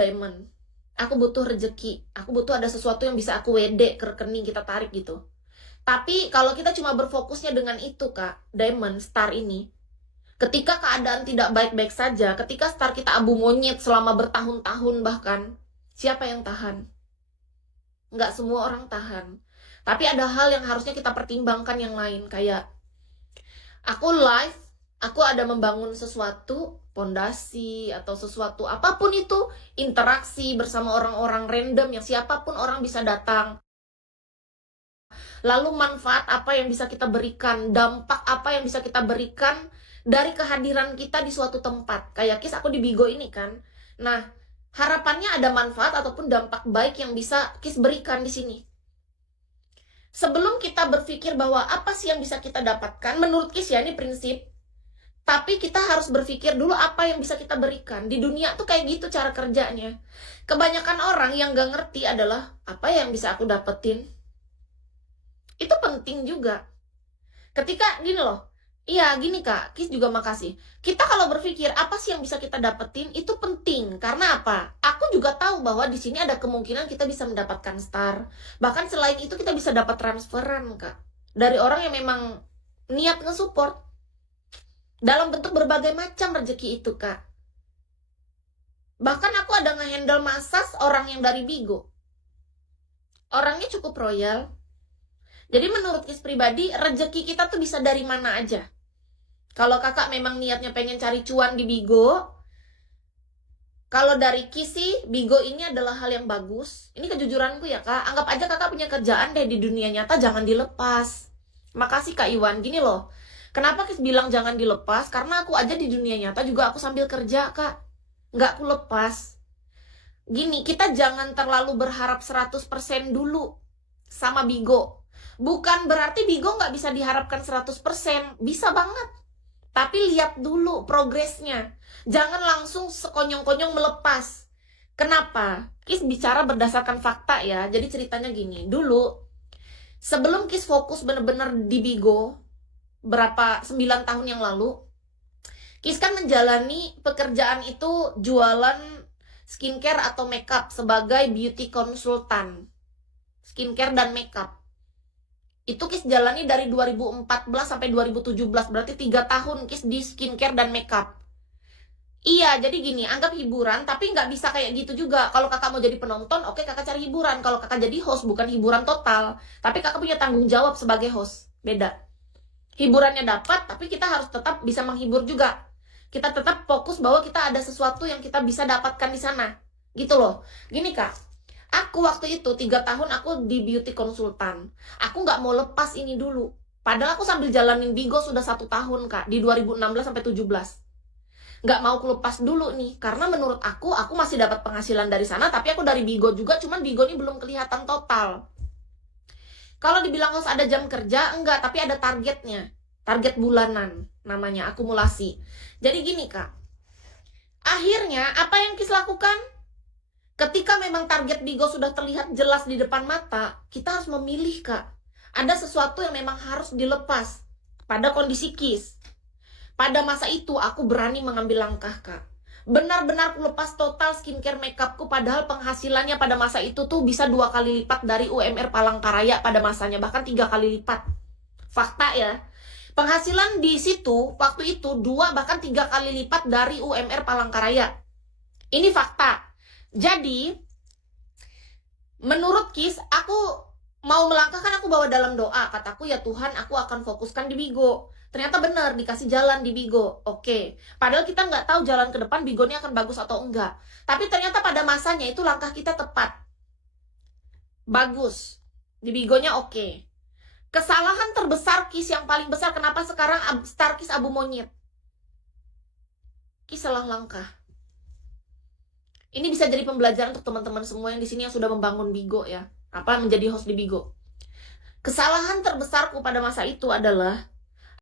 Diamond. Aku butuh rezeki. Aku butuh ada sesuatu yang bisa aku WD ke rekening, kita tarik gitu. Tapi kalau kita cuma berfokusnya dengan itu, Kak, Diamond, star ini, ketika keadaan tidak baik-baik saja, ketika star kita abu monyet selama bertahun-tahun bahkan, siapa yang tahan? Nggak semua orang tahan. Tapi ada hal yang harusnya kita pertimbangkan yang lain. Kayak, aku live, aku ada membangun sesuatu, pondasi, atau sesuatu, apapun itu, interaksi bersama orang-orang random yang siapapun orang bisa datang. Lalu manfaat apa yang bisa kita berikan, dampak apa yang bisa kita berikan dari kehadiran kita di suatu tempat. Kayak Kis, aku di Bigo ini kan. Nah, harapannya ada manfaat ataupun dampak baik yang bisa Kis berikan di sini. Sebelum kita berpikir bahwa apa sih yang bisa kita dapatkan, menurut Kis ya, ini prinsip. Tapi kita harus berpikir dulu apa yang bisa kita berikan. Di dunia tuh kayak gitu cara kerjanya. Kebanyakan orang yang gak ngerti adalah, apa yang bisa aku dapetin? Itu penting juga. Ketika gini loh, iya gini Kak, Kis juga makasih. Kita kalau berpikir apa sih yang bisa kita dapetin, itu penting. Karena apa? Aku juga tahu bahwa di sini ada kemungkinan kita bisa mendapatkan star. Bahkan selain itu kita bisa dapat transferan Kak. Dari orang yang memang niat nge-support. Dalam bentuk berbagai macam rezeki itu Kak. Bahkan aku ada nge-handle massage orang yang dari Bigo. Orangnya cukup royal. Jadi menurut Kis pribadi, rezeki kita tuh bisa dari mana aja. Kalau kakak memang niatnya pengen cari cuan di Bigo, kalau dari Kis sih, Bigo ini adalah hal yang bagus. Ini kejujuranku ya Kak, anggap aja kakak punya kerjaan deh di dunia nyata, jangan dilepas. Makasih Kak Iwan, gini loh. Kenapa Kis bilang jangan dilepas? Karena aku aja di dunia nyata juga aku sambil kerja Kak. Nggak aku lepas. Gini, kita jangan terlalu berharap 100% dulu sama Bigo. Bukan berarti Bigo nggak bisa diharapkan 100%. Bisa banget. Tapi lihat dulu progresnya. Jangan langsung sekonyong-konyong melepas. Kenapa? Kis bicara berdasarkan fakta ya. Jadi ceritanya gini. Dulu, sebelum Kis fokus bener-bener di Bigo, 9 tahun yang lalu, Kis kan menjalani pekerjaan itu jualan skincare atau makeup sebagai beauty konsultan. Skincare dan makeup. Itu Kis jalani dari 2014 sampai 2017. Berarti 3 tahun Kis di skincare dan makeup. Iya, jadi gini, anggap hiburan, tapi nggak bisa kayak gitu juga. Kalau kakak mau jadi penonton, oke kakak cari hiburan. Kalau kakak jadi host, bukan hiburan total. Tapi kakak punya tanggung jawab sebagai host. Beda. Hiburannya dapat, tapi kita harus tetap bisa menghibur juga. Kita tetap fokus bahwa kita ada sesuatu yang kita bisa dapatkan di sana. Gitu loh. Gini Kak, aku waktu itu 3 tahun aku di beauty konsultan. Aku nggak mau lepas ini dulu. Padahal aku sambil jalanin Bigo sudah 1 tahun Kak, di 2016 sampai 17. Nggak mau aku lepas dulu nih, karena menurut aku masih dapat penghasilan dari sana, tapi aku dari Bigo juga, cuman Bigo ini belum kelihatan total. Kalau dibilang harus ada jam kerja, enggak, tapi ada targetnya. Target bulanan, namanya akumulasi. Jadi gini Kak, akhirnya apa yang Kis lakukan? Ketika memang target Bigo sudah terlihat jelas di depan mata, kita harus memilih Kak. Ada sesuatu yang memang harus dilepas pada kondisi Kis. Pada masa itu aku berani mengambil langkah Kak. Benar-benar aku lepas total skincare makeupku, padahal penghasilannya pada masa itu tuh bisa 2 kali lipat dari UMR Palangkaraya pada masanya, bahkan 3 kali lipat. Fakta ya. Penghasilan di situ waktu itu 2 bahkan 3 kali lipat dari UMR Palangkaraya. Ini fakta. Jadi menurut Kis, aku mau melangkah kan aku bawa dalam doa. Kataku ya Tuhan, aku akan fokuskan di Bigo. Ternyata benar, dikasih jalan di Bigo. Oke. Padahal kita nggak tahu jalan ke depan Bigo ini akan bagus atau enggak. Tapi ternyata pada masanya itu langkah kita tepat. Bagus. Di Bigonya oke. Kesalahan terbesar Kis yang paling besar, kenapa sekarang star Kis abu monyet? Kis salah langkah. Ini bisa jadi pembelajaran untuk teman-teman semua yang di sini yang sudah membangun Bigo ya. Apa menjadi host di Bigo. Kesalahan terbesarku pada masa itu adalah